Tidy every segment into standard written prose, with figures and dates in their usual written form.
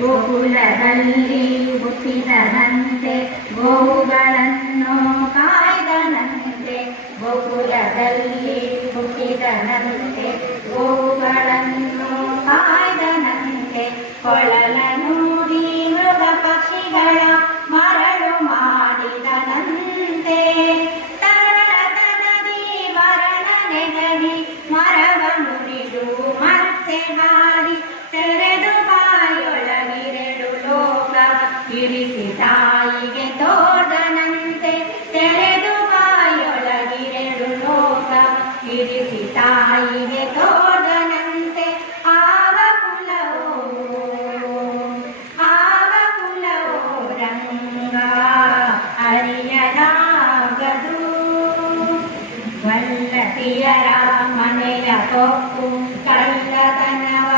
ಗೋಕುಲದಲ್ಲಿ ಹುಟ್ಟಿದನಂತೆ ಗೋವುಗಳನ್ನು ಕಾಯ್ದನಂತೆ. ಗೋಕುಲದಲ್ಲಿ ಹುಟ್ಟಿದನಂತೆ ಗೋವುಗಳನ್ನು ಕಾಯ್ದನಂತೆ. ಕೊಳಲನೂದಿ ಮೃಗ ಪಕ್ಷಿಗಳ ಮರಳು ಮಾಡಿದನಂತೆ. ತರಳತನದಿ ವರ್ಣನೆಗಡಿ ಮರವ ಮುರಿದು ಮತ್ತೆ ಹಾಡಿ ತೆರೆದು ಬಾಯೊಳಗಿರೆಡು ಲೋಕ ಇರಿಸಿ ತಾಯಿಗೆ ತೋರ್ದನಂತೆ. ತೆರೆದು ಬಾಯೊಳಗಿರೆಡು ಲೋಕ ಇರಿಸಿ ತಾಯಿಗೆ ತೋರ್ದನಂತೆ. ಆವ ಕುಲವೋ ರಂಗ ಅರಿಯಲಾಗದು. ಗಲ್ಲತಿಯರ ಮನೆಯ ಕೊಕ್ಕು ಕಳ್ಳತನವ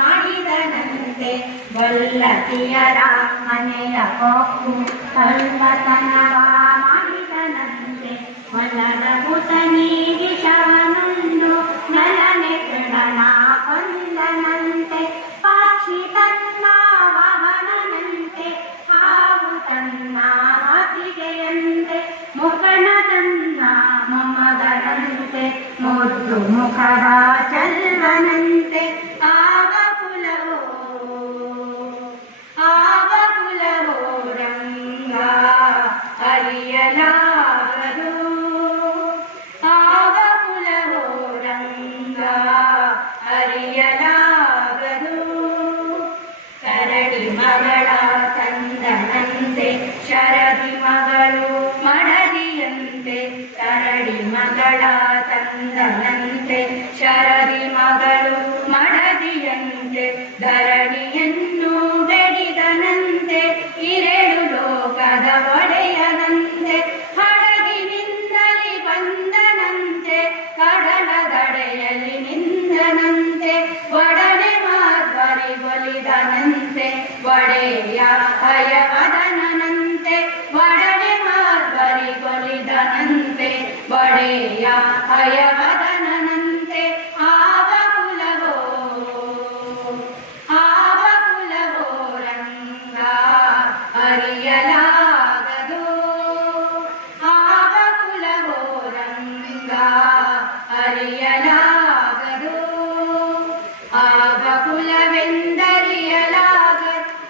ಮಾಡಿದನಂತೆ. ಗಲ್ಲತಿಯರ ಮನೆಯ ಕೊಕ್ಕು ಕಳ್ಳತನವ ಮಾಡಿದನಂತೆ. ಹೊಲದ ಹುತನಿ ವಿಷವನುಂಡು ನಲನೆ ತೃಣನ ಕೊಂದನಂತೆ. ಪಕ್ಷಿ ತನ್ನ ವಾಹನನಂತೆ ಹಾವು ತನ್ನ ಹಾಸಿಗೆಯಂತೆ. ಮುಖನ ತನ್ನ ಮೊಮ್ಮಗನಂತೆ ಮುದ್ದು ಮುಖದ ಚಲ್ವನಂತೆ. ಆವ ಕುಲವೋ ರಂಗ ಅರಿಯಲಾಗದು. ಆವ ಕುಲವೋ ರಂಗ ಅರಿಯಲಾಗದು. ಕರಡಿ ಮಗಳ ತಂದನಂತೆ ಶರದಿ ಮಗಳು ಮಡದಿಯಂತೆ. ಕರಡಿ ಮಗಳ ತಂದನಂತೆ ಶರದಿ ಮಗಳು ಮಡದಿಯಂತೆ. ಧರಣಿಯನ್ನು ಬೆಡಿದನಂತೆ ಇರೆಡು ಲೋಕದ ಒಡೆಯನಂತೆ. ಹಡಗಿನಿಂದಲಿ ಬಂದನಂತೆ ಕಡಲದಡೆಯಲ್ಲಿ ನಿಂದನಂತೆ. ಒಡನೆ ಮಾರ್ವರಿಗೊಲಿದನಂತೆ ಒಡೆಯ ಹಯವದನಂತೆ. ಒಡನೆ ಮಾರ್ವರಿಗೊಲಿದನಂತೆ ಒಡೆಯ ಹಯವದನಂತೆ. ಆವ ಕುಲವೋ ರಂಗ ಅರಿಯಲಾಗದು. ಆವ ಕುಲವೋ ರಂಗ ಅರಿಯಲಾಗದು. ಆವ ಕುಲವೆಂದರಿಯಲಾಗದು.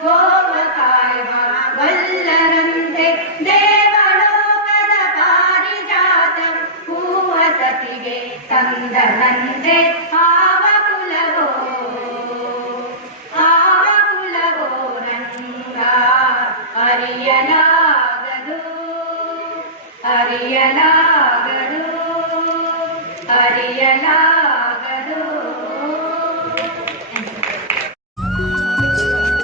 ಗೋವ ಕಾಯುವ ಗೊಲ್ಲರಂತೆ ದೇವಲೋಕದ ಪಾರಿಜಾತ ಹೂವ ಸತಿಗೆ ತಂದನಂತೆ. ಆವ ಕುಲವೋ ರಂಗ ಅರಿಯಲಾಗದು. ಅರಿಯಲಾಗದು.